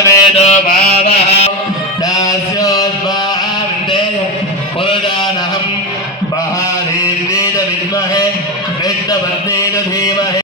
वेदो भावः दास्योद्भावन्ते पुरुषानहं महादेवीद विद्महे विष्णुवर्धेन धीमहि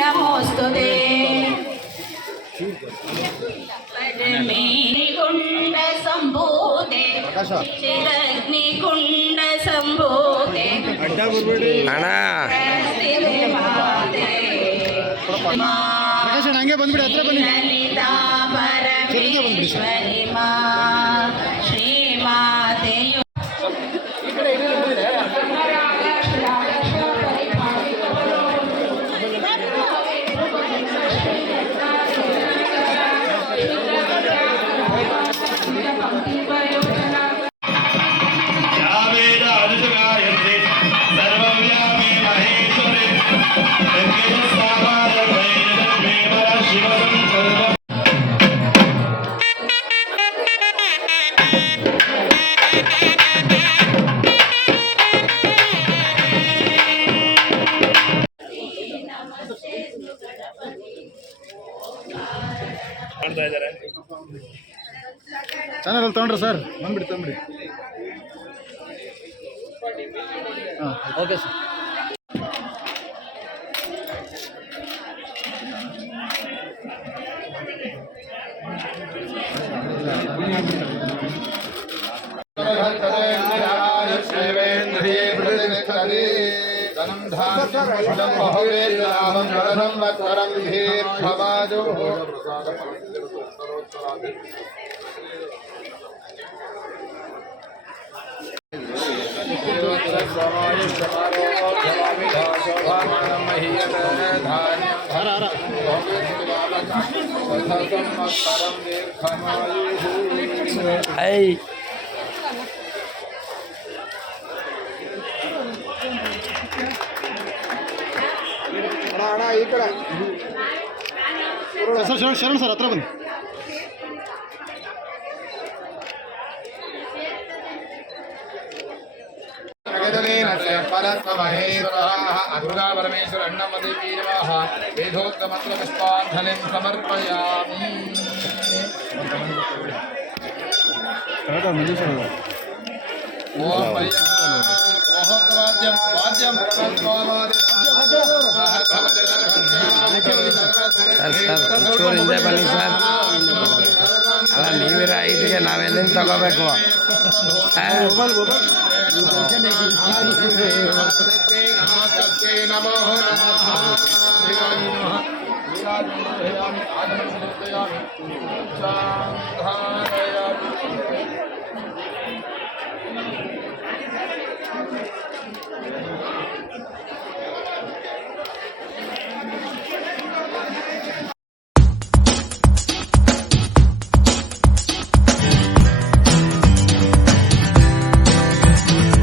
नमोस्तुते कुंड संभूते चिरग्निकुंड संभूते ಹಂಗೆ ಬಂದ್ಬಿಡಿ ಹತ್ರ ಬನ್ನಿ ಪರಮೇಶ್ವರಿ ಮಾ ಶ್ರೀಮಾತೆಯು ಚಾನಲ್ ತೊಗೊಂಡ್ರಿ ಸರ್ ಬಂದ್ಬಿಡಿ ತಂದ್ಬಿಡಿ ಹಾಂ ಓಕೆ ಸರ್ ಈ ಕಡೆ ಸರ್ ಶರಣ್ ಸರ್ ಹತ್ರ ಬನ್ನಿ दुर्गा परमेश्वर अन्नमदे वीरवाह वेदोक्तमंत्र पुष्पांजलिं समर्पयामि। ओम वाद्यं वाद्यं ಚೂರಿಂದ ಬನ್ನಿ ಸರ್ ಅಲ್ಲ ನೀವಿರ ಐಟಿಗೆ ನಾವೆಲ್ಲಿಂದ ತಗೋಬೇಕು नमः